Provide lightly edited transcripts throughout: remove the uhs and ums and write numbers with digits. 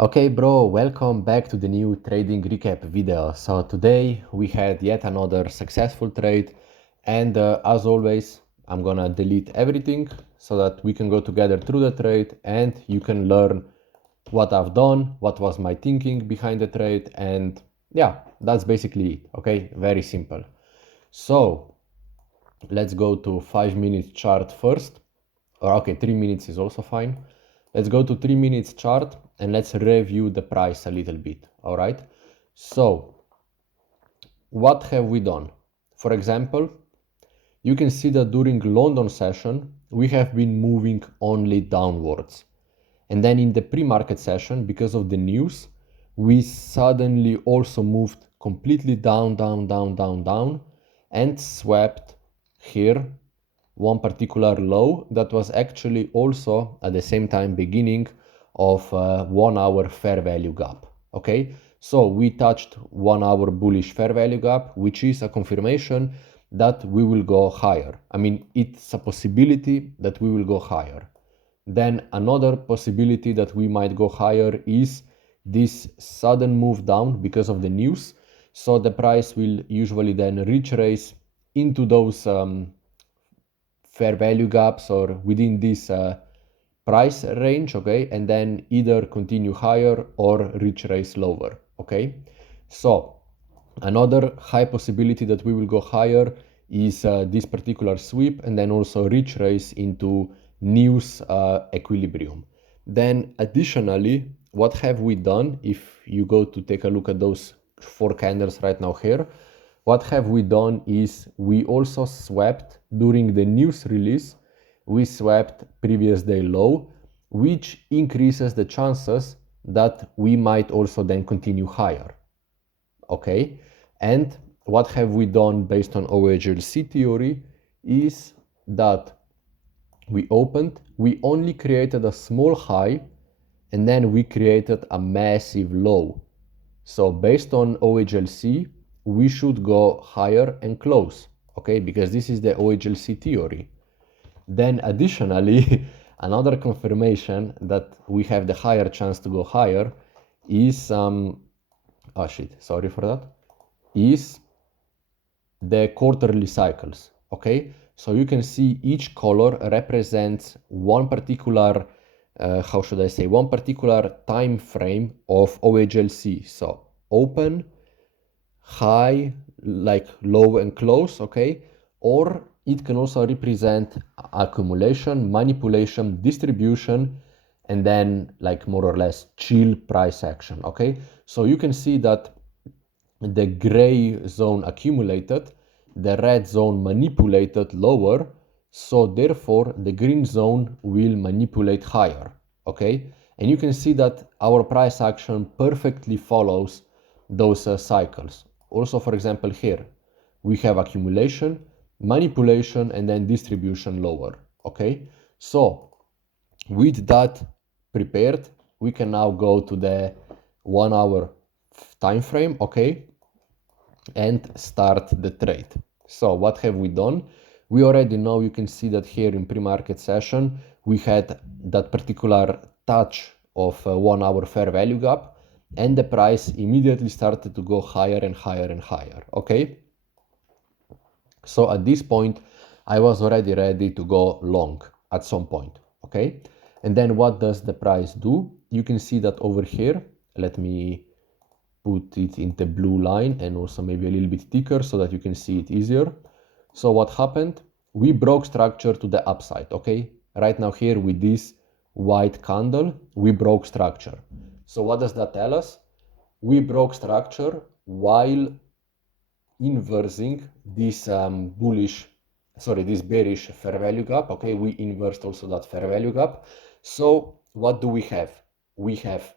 Okay, bro, welcome back to the new trading recap video. So today we had yet another successful trade, and as always, I'm gonna delete everything so that we can go together through the trade and you can learn what I've done, what was my thinking behind the trade, and yeah, that's basically it. Okay, very simple. So let's go to 5 minute chart first. Or okay, 3 minutes is also fine. Let's go to 3 minutes chart and let's review the price a little bit. All right. So what have we done? For example, you can see that during London session, we have been moving only downwards. And then in the pre-market session, because of the news, we suddenly also moved completely down, down, and swept here one particular low that was actually also at the same time beginning of 1 hour fair value gap. Okay, so we touched 1 hour bullish fair value gap, which is a confirmation that we will go higher. I mean, it's a possibility that we will go higher. Then another possibility that we might go higher is this sudden move down because of the news. So the price will usually then retrace into those fair value gaps or within this price range, okay, and then either continue higher or retrace lower, okay. So another high possibility that we will go higher is this particular sweep and then also retrace into news equilibrium. Then additionally, what have we done? If you go to take a look at those 4 candles right now here, what have we done is we also swept during the news release, we swept previous day low, which increases the chances that we might also then continue higher. Okay, and what have we done based on OHLC theory is that we only created a small high and then we created a massive low. So based on OHLC, we should go higher and close, okay, because this is the OHLC theory. Then additionally, another confirmation that we have the higher chance to go higher is, oh shit, sorry for that, is the quarterly cycles, okay? So you can see each color represents one particular, how should I say, one particular time frame of OHLC. So open, high, like low and close, okay? Or it can also represent accumulation, manipulation, distribution, and then like more or less chill price action, okay? So you can see that the gray zone accumulated, the red zone manipulated lower, so therefore the green zone will manipulate higher, okay? And you can see that our price action perfectly follows those cycles. Also, for example, here we have accumulation, manipulation, and then distribution lower, okay? So with that prepared, we can now go to the 1 hour time frame, okay, and start the trade. So what have we done? We already know, you can see that here in pre-market session we had that particular touch of 1 hour fair value gap and the price immediately started to go higher and higher and higher, okay? So at this point I was already ready to go long at some point, okay? And then what does the price do? You can see that over here, let me put it in the blue line and also maybe a little bit thicker so that you can see it easier. So what happened? We broke structure to the upside, okay? Right now here with this white candle, we broke structure. So what does that tell us? We broke structure while inversing this this bearish fair value gap, okay? We inversed also that fair value gap. So what do we have? We have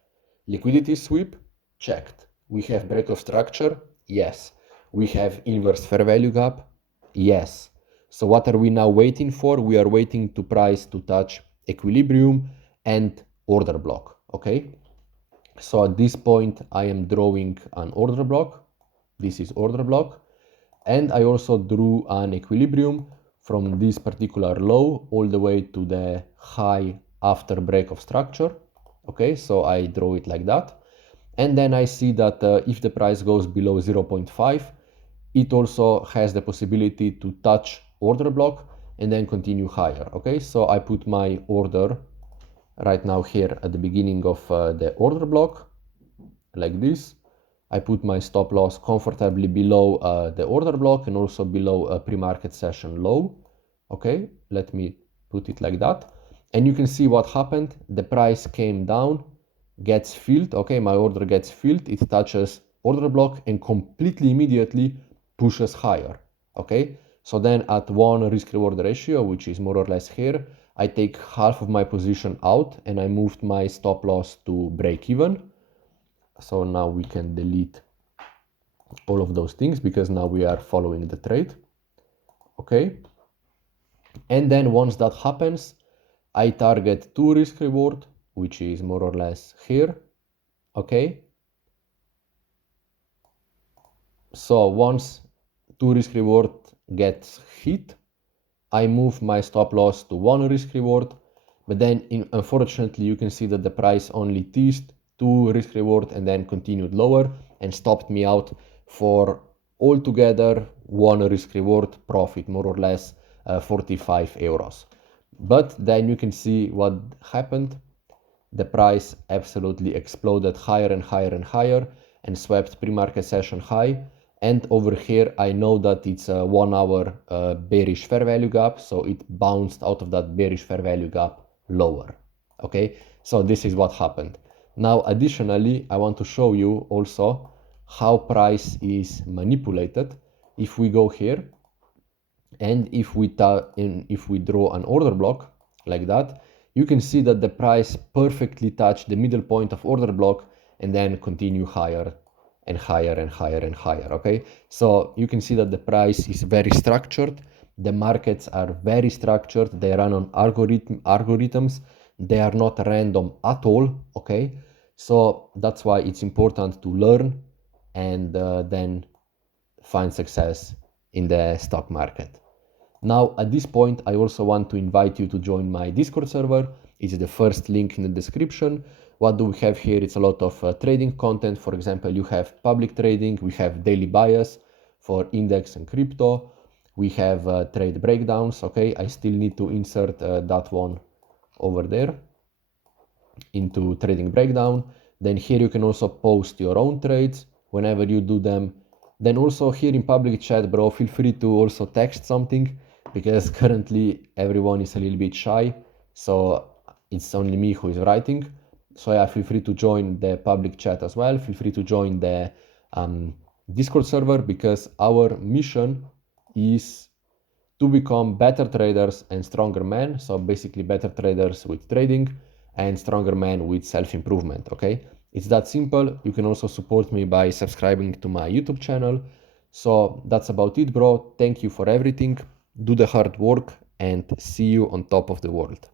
liquidity sweep, checked. We have break of structure, yes. We have inverse fair value gap, yes. So what are we now waiting for? We are waiting to price to touch equilibrium and order block, okay? So at this point I am drawing an order block. This is order block. And I also drew an equilibrium from this particular low all the way to the high after break of structure, Okay, so I draw it like that. And then I see that if the price goes below 0.5, it also has the possibility to touch order block and then continue higher. Okay, so I put my order right now here at the beginning of the order block like this. I put my stop loss comfortably below the order block and also below a pre-market session low. Okay, let me put it like that. And you can see what happened. The price came down, gets filled. Okay, my order gets filled. It touches order block and completely immediately pushes higher. Okay, so then at one risk reward ratio, which is more or less here, I take half of my position out and I moved my stop loss to break even. So now we can delete all of those things because now we are following the trade. Okay. And then once that happens, I target 2 risk reward, which is more or less here. Okay. So once 2 risk reward gets hit, I move my stop loss to 1 risk reward. But then unfortunately, you can see that the price only teased 2 risk reward and then continued lower and stopped me out for altogether 1 risk reward profit, more or less 45 euros. But then you can see what happened. The price absolutely exploded higher and higher and higher and swept pre-market session high. And over here, I know that it's a 1 hour bearish fair value gap. So it bounced out of that bearish fair value gap lower. Okay, so this is what happened. Now, additionally, I want to show you also how price is manipulated. If we go here and if we draw an order block like that, you can see that the price perfectly touched the middle point of order block and then continue higher and higher and higher and higher. Okay, so you can see that the price is very structured. The markets are very structured. They run on algorithms. They are not random at all. Okay, so that's why it's important to learn and then find success in the stock market. Now, at this point, I also want to invite you to join my Discord server. It's the first link in the description. What do we have here? It's a lot of trading content. For example, you have public trading. We have daily bias for index and crypto. We have trade breakdowns. Okay, I still need to insert that one over there into trading breakdown. Then here you can also post your own trades whenever you do them. Then also here in public chat, bro, feel free to also text something because currently everyone is a little bit shy. So it's only me who is writing. So yeah, feel free to join the public chat as well. Feel free to join the Discord server because our mission is to become better traders and stronger men. So basically better traders with trading and stronger men with self-improvement. Okay, it's that simple. You can also support me by subscribing to my YouTube channel. So that's about it, bro. Thank you for everything. Do the hard work and see you on top of the world.